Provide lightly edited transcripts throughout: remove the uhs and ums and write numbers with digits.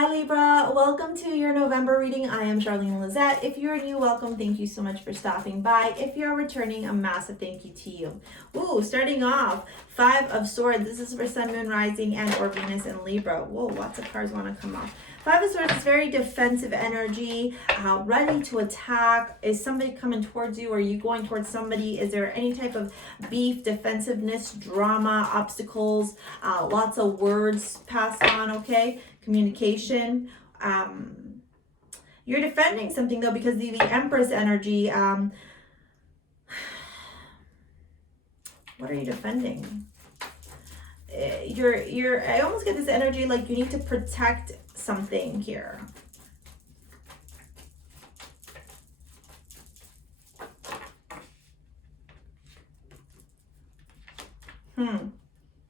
Hi Libra, welcome to your November reading. I am Charlene Lizette. If you're new, welcome. Thank you so much for stopping by. If you're returning, a massive thank you to you. Ooh, starting off, Five of Swords. This is for Sun, Moon, Rising, and or Venus in Libra. Whoa, lots of cards want to come up. Five of Swords is very defensive energy, ready to attack. Is somebody coming towards you? Are you going towards somebody? Is there any type of beef, defensiveness, drama, obstacles, lots of words passed on, okay? Communication. You're defending something though, because the Empress energy, what are you defending? I almost get this energy like you need to protect something here.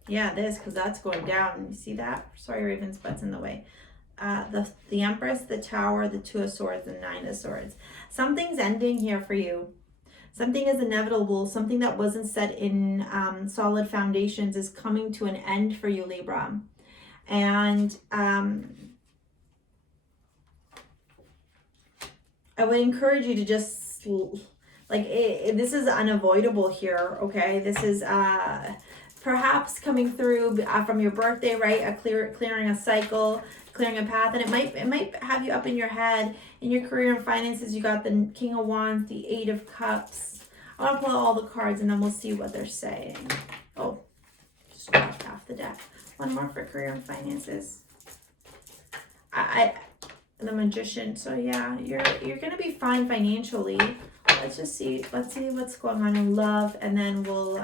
Yeah, this, because that's going down. You see that? Sorry, Raven's butt's in the way. The Empress, the Tower, the Two of Swords, and Nine of Swords. Something's ending here for you. Something is inevitable. Something that wasn't set in solid foundations is coming to an end for you, Libra. And I would encourage you to just, like, this is unavoidable here, okay? This is perhaps coming through from your birthday, right? Clearing a cycle, clearing a path, and it might have you up in your head. In your career and finances, you got the King of Wands, the Eight of Cups. I want to pull out all the cards and then we'll see what they're saying. Oh, just dropped half the deck. One more for career and finances. The Magician. So yeah, you're gonna be fine financially. Let's see what's going on in love, and then we'll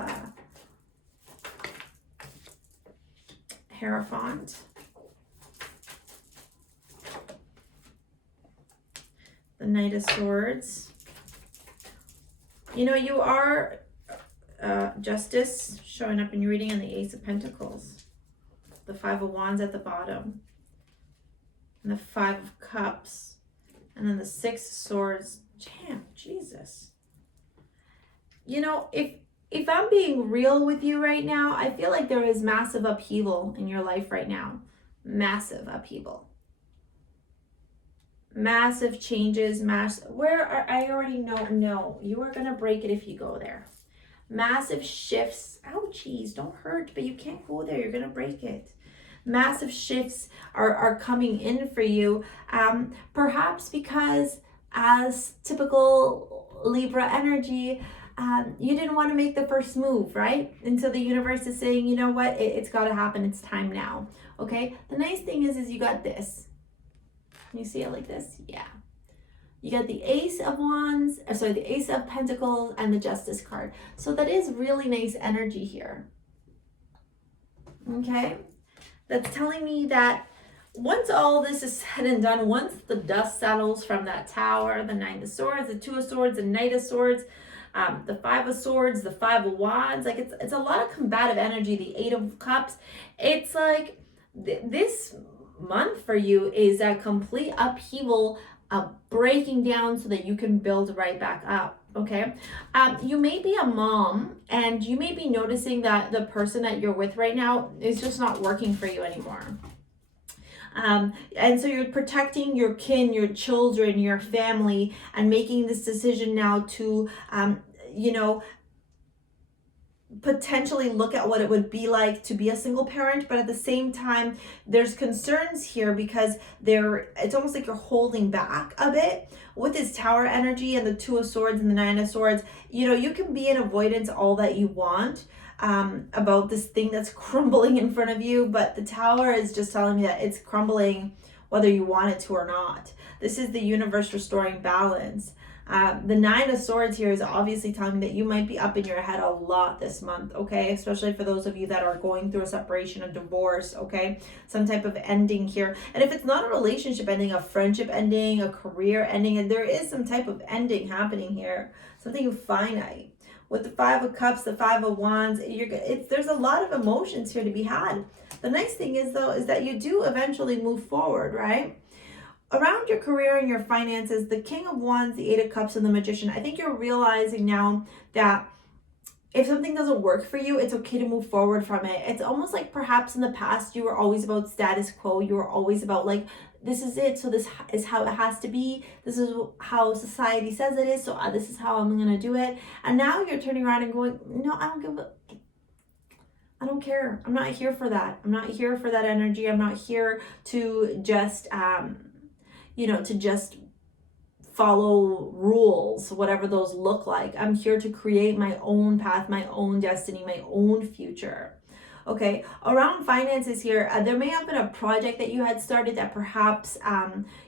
Hierophant. The Knight of Swords. You know, you are Justice showing up in your reading, and the Ace of Pentacles. The Five of Wands at the bottom. And the Five of Cups. And then the Six of Swords. Damn, Jesus. You know, if I'm being real with you right now, I feel like there is massive upheaval in your life right now. Massive upheaval. Massive changes, I already know, no, you are going to break it if you go there. Massive shifts. Ouchies, don't hurt, but you can't go there. You're going to break it. Massive shifts are coming in for you. Perhaps because as typical Libra energy, you didn't want to make the first move, right? And so the universe is saying, you know what, it's got to happen. It's time now. Okay. The nice thing is you got this. Can you see it like this? Yeah. You got the Ace of Wands, the Ace of Pentacles, and the Justice card. So that is really nice energy here. Okay. That's telling me that once all this is said and done, once the dust settles from that Tower, the Nine of Swords, the Two of Swords, the Knight of Swords, the Five of Swords, the Five of Wands, like it's a lot of combative energy, the Eight of Cups. It's like this month for you is a complete upheaval, breaking down so that you can build right back up. Okay. You may be a mom and you may be noticing that the person that you're with right now is just not working for you anymore. And so you're protecting your kin, your children, your family, and making this decision now to, potentially look at what it would be like to be a single parent. But at the same time, there's concerns here because it's almost like you're holding back a bit with this Tower energy and the Two of Swords and the Nine of Swords. You know, you can be in avoidance all that you want about this thing that's crumbling in front of you, but the Tower is just telling me that it's crumbling whether you want it to or not. This is the universe restoring balance. The Nine of Swords here is obviously telling me that you might be up in your head a lot this month, okay? Especially for those of you that are going through a separation, a divorce, okay? Some type of ending here. And if it's not a relationship ending, a friendship ending, a career ending, and there is some type of ending happening here, something finite. With the Five of Cups, the Five of Wands, there's a lot of emotions here to be had. The nice thing is, though, is that you do eventually move forward, right? Around your career and your finances, the King of Wands, the Eight of Cups, and the Magician, I think you're realizing now that if something doesn't work for you, it's okay to move forward from it. It's almost like perhaps in the past you were always about status quo. You were always about like, this is it, so this is how it has to be. This is how society says it is, so this is how I'm gonna do it. And now you're turning around and going, no, I don't care. I'm not here for that. I'm not here for that energy. I'm not here to just, to just follow rules, whatever those look like. I'm here to create my own path, my own destiny, my own future. Okay, around finances here, there may have been a project that you had started that perhaps,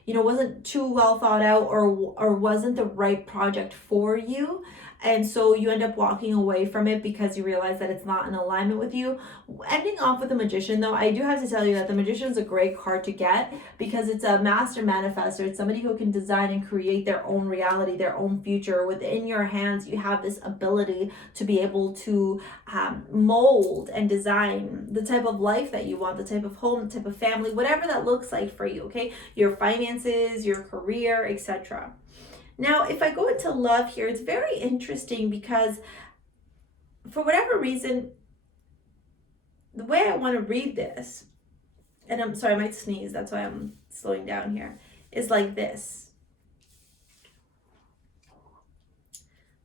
wasn't too well thought out or wasn't the right project for you. And so you end up walking away from it because you realize that it's not in alignment with you. Ending off with the Magician, though, I do have to tell you that the Magician is a great card to get because it's a master manifester. It's somebody who can design and create their own reality, their own future. Within your hands, you have this ability to be able to mold and design the type of life that you want, the type of home, the type of family, whatever that looks like for you, okay? Your finances, your career, etc. Now, if I go into love here, it's very interesting because for whatever reason, the way I want to read this, and I'm sorry, I might sneeze, that's why I'm slowing down here, is like this.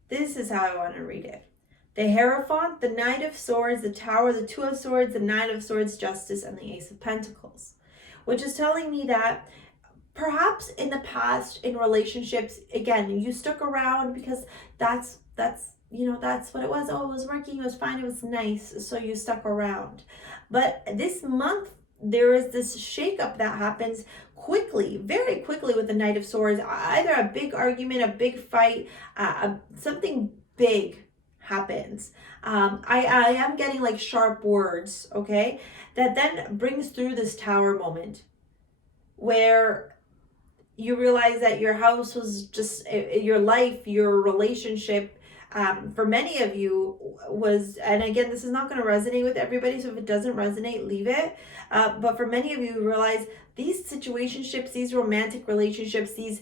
This is how I want to read it. The Hierophant, the Knight of Swords, the Tower, the Two of Swords, the Knight of Swords, Justice, and the Ace of Pentacles, which is telling me that perhaps in the past in relationships, again, you stuck around because that's what it was. Oh, it was working, it was fine, it was nice, so you stuck around. But this month, there is this shakeup that happens quickly, very quickly with the Knight of Swords. Either a big argument, a big fight, something big happens. I am getting like sharp words, okay, that then brings through this Tower moment where you realize that your house was just your life, your relationship, for many of you was, and again, this is not going to resonate with everybody, so if it doesn't resonate, leave it. But for many of you, realize these situationships, these romantic relationships, these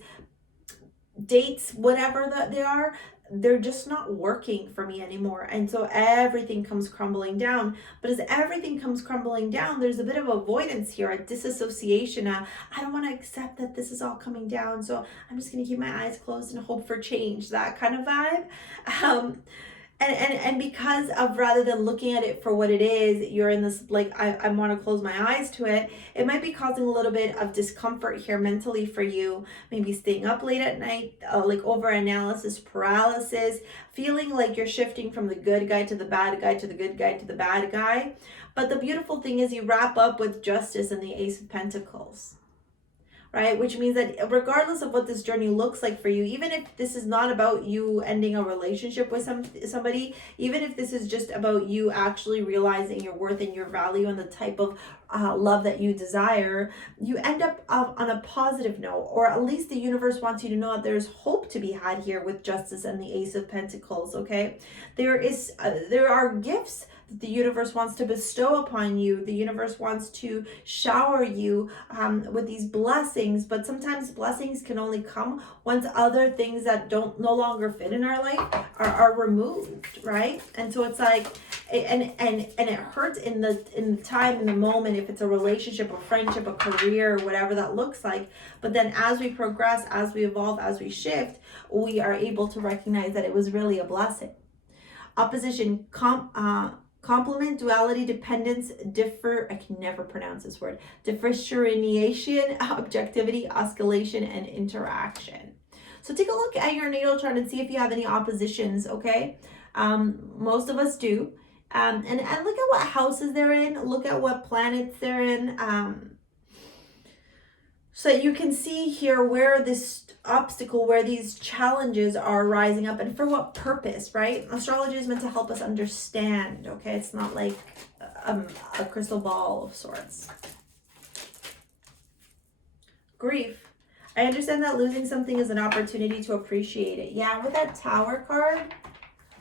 dates, whatever that they are, they're just not working for me anymore. And so everything comes crumbling down. But as everything comes crumbling down, there's a bit of avoidance here, a disassociation. I don't want to accept that this is all coming down, so I'm just going to keep my eyes closed and hope for change, that kind of vibe. And because of, rather than looking at it for what it is, you're in this like, I want to close my eyes to it. It might be causing a little bit of discomfort here mentally for you. Maybe staying up late at night, like over analysis paralysis, feeling like you're shifting from the good guy to the bad guy to the good guy to the bad guy. But the beautiful thing is you wrap up with Justice and the Ace of Pentacles. Right? Which means that regardless of what this journey looks like for you, even if this is not about you ending a relationship with somebody, even if this is just about you actually realizing your worth and your value and the type of love that you desire, you end up on a positive note, or at least the universe wants you to know that there's hope to be had here with Justice and the Ace of Pentacles, okay? There are gifts the universe wants to bestow upon you. The universe wants to shower you with these blessings, but sometimes blessings can only come once other things that no longer fit in our life are removed, right? And so it's like, and it hurts in the time, in the moment, if it's a relationship, a friendship, a career, whatever that looks like. But then as we progress, as we evolve, as we shift, we are able to recognize that it was really a blessing. Opposition, complement, duality, dependence, I can never pronounce this word, differentiation, objectivity, oscillation, and interaction. So take a look at your natal chart and see if you have any oppositions, okay? Most of us do. And look at what houses they're in, look at what planets they're in, so that you can see here where this obstacle, where these challenges are rising up and for what purpose, right? Astrology is meant to help us understand, okay? It's not like a crystal ball of sorts. Grief. I understand that losing something is an opportunity to appreciate it. Yeah, with that Tower card,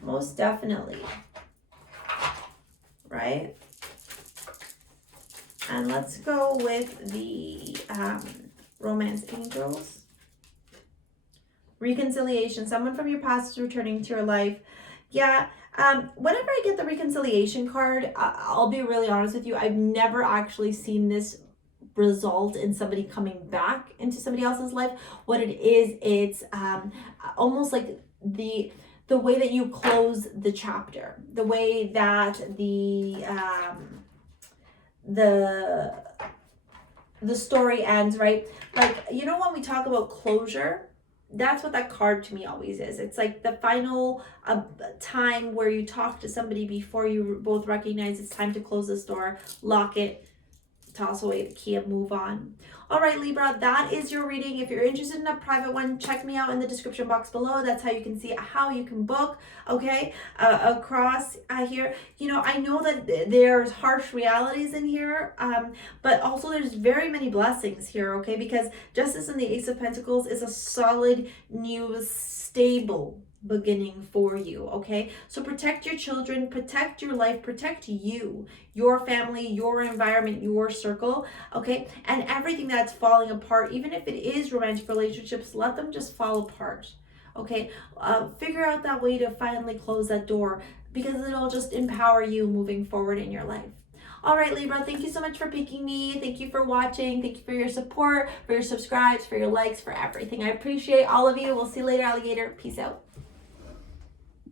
most definitely. Right? And let's go with the Romance Angels. Reconciliation. Someone from your past is returning to your life. Yeah, Whenever I get the reconciliation card, I'll be really honest with you, I've never actually seen this result in somebody coming back into somebody else's life. What it is, it's almost like the way that you close the chapter, the way that the story ends, right? Like, you know, when we talk about closure, that's what that card to me always is. It's like the final time where you talk to somebody before you both recognize it's time to close this door, lock it, toss away the key, and move on. All right, Libra, that is your reading. If you're interested in a private one, check me out in the description box below. That's how you can see how you can book, okay, across here. You know, I know that there's harsh realities in here, but also there's very many blessings here, okay, because Justice and the Ace of Pentacles is a solid, new, stable beginning for you, okay? So protect your children, protect your life, protect you, your family, your environment, your circle, okay? And everything that's falling apart, even if it is romantic relationships, let them just fall apart, okay? Figure out that way to finally close that door, because it'll just empower you moving forward in your life. All right, Libra, thank you so much for picking me. Thank you for watching. Thank you for your support, for your subscribes, for your likes, for everything. I appreciate all of you. We'll see you later, alligator. Peace out.